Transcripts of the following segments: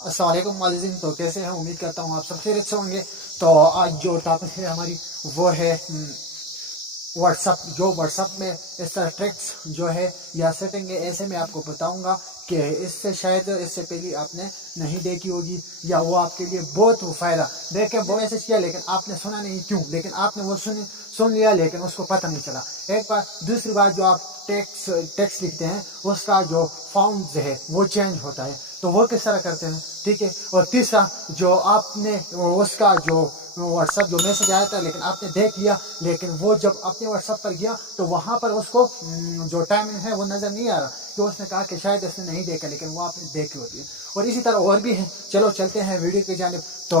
अस्सलाम वालेकुम माज़ीन। तो कैसे हैं? उम्मीद करता हूँ आप सब खैरियत से होंगे। तो आज जो टॉपिक है हमारी वो है व्हाट्सअप। जो व्हाट्सअप में इस तरह ट्रिक्स जो है या सेटिंग है, ऐसे मैं आपको बताऊंगा कि इससे शायद इससे पहले आपने नहीं देखी होगी या वो आपके लिए बहुत फ़ायदा। देखें, वो मैसेज किया लेकिन आपने सुना नहीं, क्यों? लेकिन आपने वो सुन लिया लेकिन उसको पता नहीं चला। एक बार। दूसरी बात, जो आप टेक्स्ट लिखते हैं उसका जो फाउंड है वो चेंज होता है, तो वो किस तरह करते हैं, ठीक है। और तीसरा, जो आपने उसका जो व्हाट्सअप जो मैसेज आया था लेकिन आपने देख लिया, लेकिन वो जब अपने व्हाट्सअप पर गया तो वहां पर उसको जो टाइमिंग है वो नजर नहीं आ रहा, तो उसने कहा कि शायद उसने नहीं देखा, लेकिन वो आपने देखी होती है। और इसी तरह और भी है। चलो चलते हैं वीडियो की जानिब। तो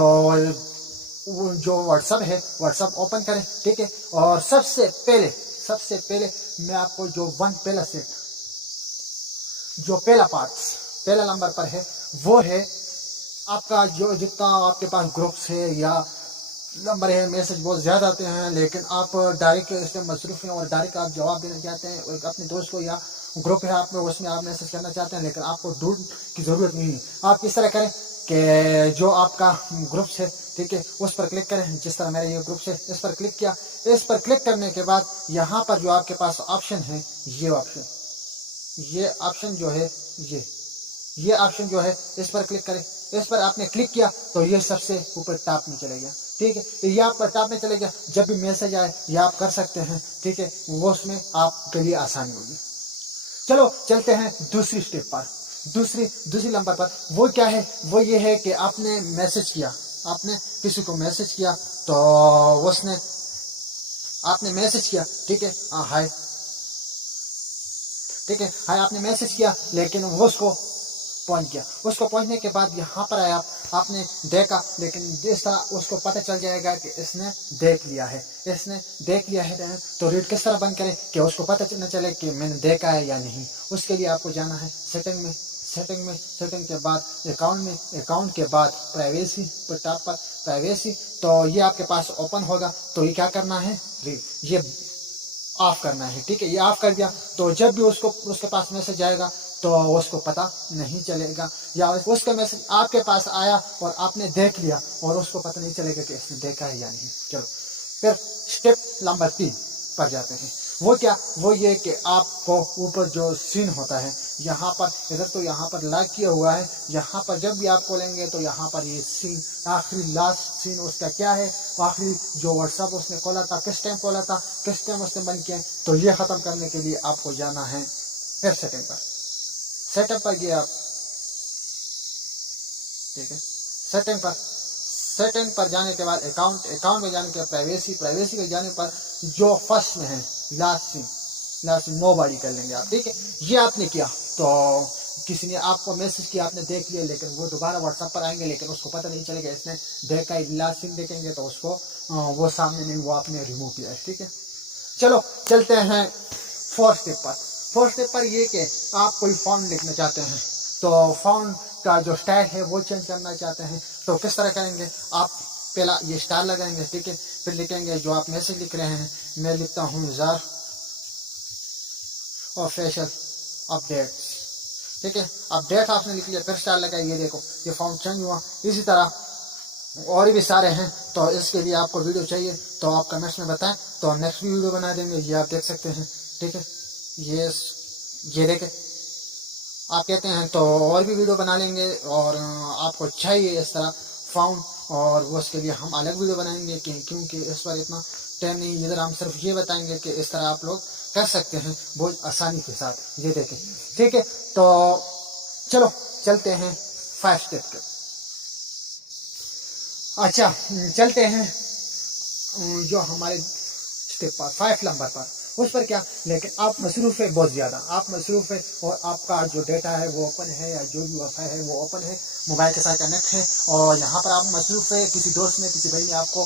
जो व्हाट्सअप है, व्हाट्सअप ओपन करें, ठीक है। और सबसे पहले मैं आपको जो पहला सेट, जो पहला पार्ट, पहला नंबर पर है, वो है आपका जो जितना आपके पास ग्रुप्स है या नंबर है, मैसेज बहुत ज़्यादा आते हैं लेकिन आप डायरेक्ट इसमें मसरूफ़ हैं और डायरेक्ट आप जवाब देना चाहते हैं, और अपने दोस्त को या ग्रुप है आप में, उसमें आप मैसेज करना चाहते हैं लेकिन आपको ढूंढ की ज़रूरत नहीं है। आप किस तरह करें कि जो आपका ग्रुप्स है, ठीक है, उस पर क्लिक करें। जिस तरह मेरा ये ग्रुप्स है, इस पर क्लिक किया। इस पर क्लिक करने के बाद यहाँ पर जो आपके पास ऑप्शन है, ये ऑप्शन जो है, ये ऑप्शन जो है, इस पर क्लिक करें। इस पर आपने क्लिक किया तो ये सबसे ऊपर टॉप में चले गया, ठीक है। ये आप पर टॉप में चले गया। जब भी मैसेज आए ये आप कर सकते हैं, ठीक है, वो उसमें आपके लिए आसानी होगी। चलो चलते हैं दूसरी स्टेप पर, दूसरी नंबर पर। वो क्या है? वो ये है कि आपने मैसेज किया, आपने किसी को मैसेज किया, तो उसने आपने मैसेज किया, ठीक है, हाय, ठीक है, हाय आपने मैसेज किया, लेकिन वो उसको पहुंच गया। उसको पहुंचने के बाद यहाँ पर आया, आपने देखा, लेकिन जिस तरह उसको पता चल जाएगा कि इसने देख लिया है, तो रीड किस तरह बंद करें कि उसको पता न चले कि मैंने देखा है या नहीं। उसके लिए आपको जाना है सेटिंग के बाद अकाउंट के बाद प्राइवेसी पर टैप पर, प्राइवेसी, तो ये आपके पास ओपन होगा। तो ये क्या करना है, ये ऑफ करना है, ठीक है। ये ऑफ कर दिया तो जब भी उसके पास मैसेज आएगा तो उसको पता नहीं चलेगा, या उसका मैसेज आपके पास आया और आपने देख लिया और उसको पता नहीं चलेगा कि इसने देखा है या नहीं। चलो फिर स्टेप नंबर 3 पर जाते हैं। वो क्या? वो ये कि आपको ऊपर जो सीन होता है, यहाँ पर इधर तो यहाँ पर लॉक किया हुआ है, यहाँ पर जब भी आप खोलेंगे तो यहाँ पर ये सीन, आखिरी लास्ट सीन उसका क्या है, आखिरी जो व्हाट्सअप उसने खोला था, किस टाइम खोला था, किस टाइम उसने बंद किया, तो ये ख़त्म करने के लिए आपको जाना है फिर सेटअप पर गए आप, ठीक है। सेटिंग पर जाने के बाद अकाउंट में जाने के बाद प्राइवेसी में जाने पर जो फर्स्ट में है लास्ट सीन नो बॉडी कर लेंगे आप, ठीक है। ये आपने किया तो किसी ने आपको मैसेज किया, आपने देख लिया, लेकिन वो दोबारा व्हाट्सएप पर आएंगे लेकिन उसको पता नहीं चलेगा इसने देखा है। लास्ट सीन देखेंगे तो उसको वो सामने नहीं, वो आपने रिमूव किया है, ठीक है। चलो चलते हैं फोर्थ स्टेप पर ये कि आप कोई फॉर्म लिखना चाहते हैं, तो फॉर्म का जो स्टाइल है वो चेंज करना चाहते हैं, तो किस तरह करेंगे? आप पहला ये स्टाइल लगाएंगे, ठीक है। फिर लिखेंगे जो आप मैसेज लिख रहे हैं, मैं लिखता हूँ ज़ार ऑफिशियल अपडेट्स, ठीक है। अपडेट आपने लिख लिया, फिर स्टाइल लगाया, ये देखो ये फॉर्म चेंज हुआ। इसी तरह और भी सारे हैं, तो इसके लिए आपको वीडियो चाहिए तो आप कमेंट्स में बताएं, तो नेक्स्ट भी वीडियो बना देंगे। ये आप देख सकते हैं, ठीक है। ये देखें, आप कहते हैं तो और भी वीडियो बना लेंगे, और आपको चाहिए इस तरह फाउंड, और वो उसके लिए हम अलग वीडियो बनाएंगे क्योंकि इस पर इतना टाइम नहीं। इधर हम सिर्फ ये बताएंगे कि इस तरह आप लोग कर सकते हैं बहुत आसानी के साथ। ये देखें, ठीक है। तो चलो चलते हैं 5 स्टेप के। अच्छा, चलते हैं जो हमारे स्टेप पर 5 नंबर पर, उस पर क्या, लेकिन आप मसरूफ़ है बहुत ज़्यादा, आप मसरूफ़ है और आपका जो डेटा है वो ओपन है, या जो भी वाईफाई है वो ओपन है, मोबाइल के साथ कनेक्ट है, और यहाँ पर आप मसरूफ़ है, किसी दोस्त ने, किसी भाई ने आपको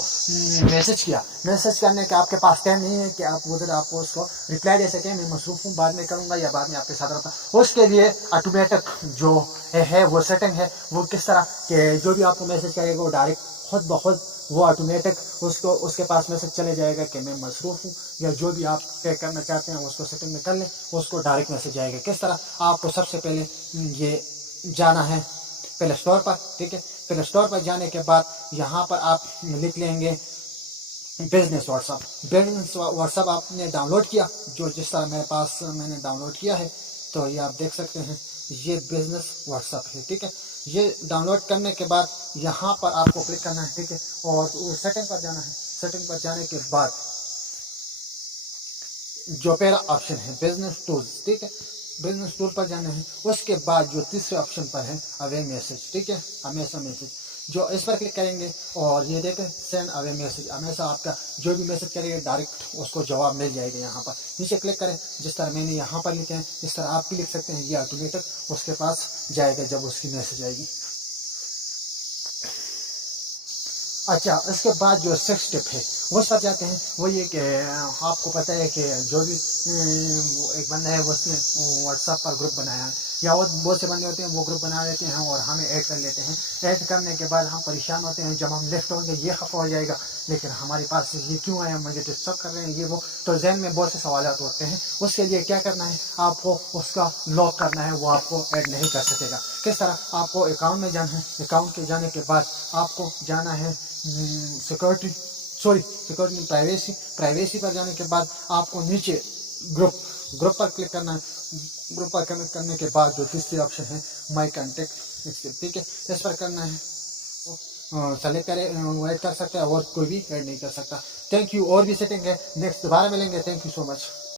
मैसेज किया, मैसेज करने का आपके पास टाइम नहीं है कि आप उधर आपको उसको रिप्लाई दे सकें, मैं मसरूफ़ हूँ, बाद में करूँगा या बाद में आपके साथ रहता। उसके लिए ऑटोमेटिक जो है वो सेटिंग है, वो किस तरह कि जो भी आपको मैसेज करेगा वो डायरेक्ट खुद ब खुद वो ऑटोमेटिक उसके पास मैसेज चले जाएगा कि मैं मसरूफ़ हूँ, या जो भी आप पे करना चाहते हैं उसको सेटिंग में कर लें, उसको डायरेक्ट मैसेज आएगा। किस तरह? आपको सबसे पहले ये जाना है प्ले स्टोर पर, ठीक है। प्ले स्टोर पर जाने के बाद यहाँ पर आप लिख लेंगे बिजनेस व्हाट्सअप। बिजनेस व्हाट्सअप आपने डाउनलोड किया, जो जिस तरह मेरे पास मैंने डाउनलोड किया है, तो ये आप देख सकते हैं, ये बिजनेस व्हाट्सअप है, ठीक है। ये डाउनलोड करने के बाद यहाँ पर आपको क्लिक करना है, ठीक है, और सेटिंग पर जाना है। सेटिंग पर जाने के बाद जो पहला ऑप्शन है बिजनेस टूल्स, ठीक है, बिजनेस टूल पर जाना है। उसके बाद जो तीसरे ऑप्शन पर है अवे मैसेज, ठीक है, हमेशा मैसेज, जो इस पर क्लिक करेंगे और ये देखें सेंड अवे मैसेज, हमेशा आपका जो भी मैसेज करेंगे डायरेक्ट उसको जवाब मिल जाएगा। यहाँ पर नीचे क्लिक करें, जिस तरह मैंने यहाँ पर लिखे हैं इस तरह आप भी लिख सकते हैं, ये ऑटोमेटिक उसके पास जाएगा जब उसकी मैसेज आएगी। अच्छा, इसके बाद जो सिक्स स्टेप है वो सब जाते हैं। वो ये कि आपको पता है कि जो भी एक बंदा है वो उसने व्हाट्सएप पर ग्रुप बनाया है, या और बहुत से बंदे होते हैं वो ग्रुप बना लेते हैं और हमें ऐड कर लेते हैं। ऐड करने के बाद हम परेशान होते हैं, जब हम लेफ्ट होंगे ये खफा हो जाएगा, लेकिन हमारे पास ये क्यों आया, मुझे डिस्टर्ब कर रहे हैं, ये वो, तो जहन में बहुत से सवाल होते हैं। उसके लिए क्या करना है, आपको उसका लॉक करना है, वो आपको ऐड नहीं कर सकेगा। किस तरह, आपको अकाउंट में जाना है। अकाउंट के जाने के बाद आपको जाना है सिक्योरिटी प्राइवेसी पर जाने के बाद आपको नीचे ग्रुप पर क्लिक करना है। ग्रुप पर क्लिक करने के बाद जो तीसरी ऑप्शन है माई कॉन्टेक्ट, ठीक है, इस पर करना है। सेलेक्ट करें, ऐड कर सकते हैं और कोई भी ऐड नहीं कर सकता। Thank you. और भी सेटिंग है, नेक्स्ट दोबारा मिलेंगे। Thank you so much.